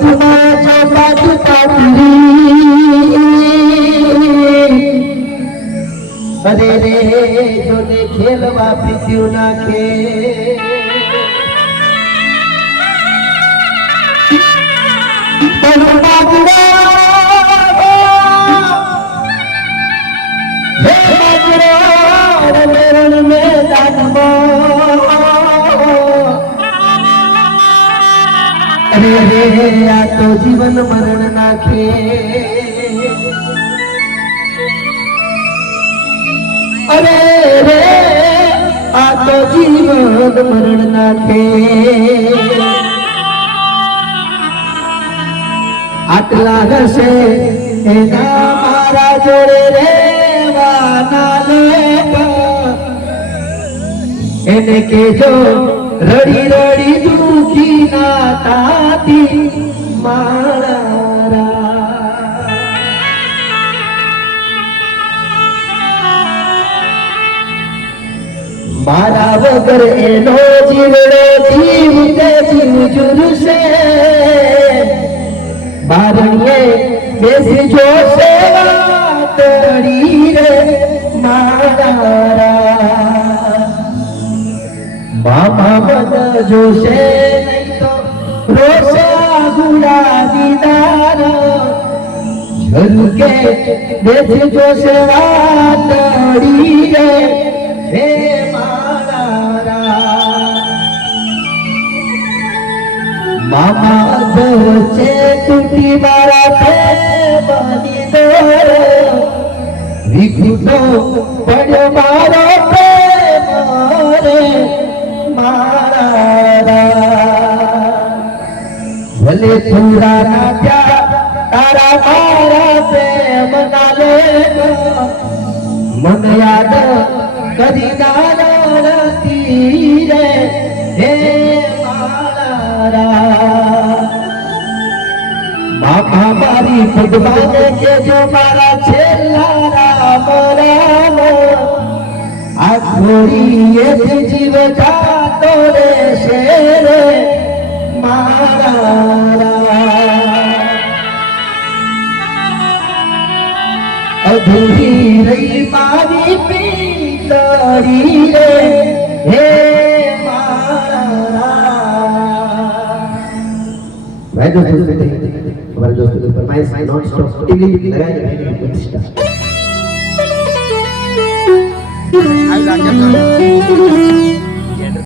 પગમાં જો બાજુ પાતરી અરે રે જોને ખેલવા પીત્યું નાખે अरे रे आ तो जीवन मरण नाखे अरे रे आ तो जीवन मरण नाखे आटला हसे एना मारा जोड़े रेवाना लेगा एने के जो रड़ी रड़ी दुखी ना ताती मारा मारा वगर एनो जीवड़ो जीव के जीव जुरसे बारणे बेसी जोशे तड़ी रे मारा मामा मन जोशे नहीं तो रोशे गुड़ा दीदार झलके देश जोशे वातड़ी रे हे मारा मामा जोशे टूटी मारा थे बनी दो विघुटो पड़ो मारो भले पूरा ना तारा मारा प्रेम ना ले मन याद कदी नाती रे हे मारा मामा मारी खुदबाने के जो मारा छेला राम राम आ थोड़ी ये जीव जातो रे शेरे मारा अधूरी रही मारी पीतरी रे हे मारा भाई दोस्तों हमारे दोस्तों की फरमाइश नॉन स्टॉप टीवी लगाई प्रतिष्ठा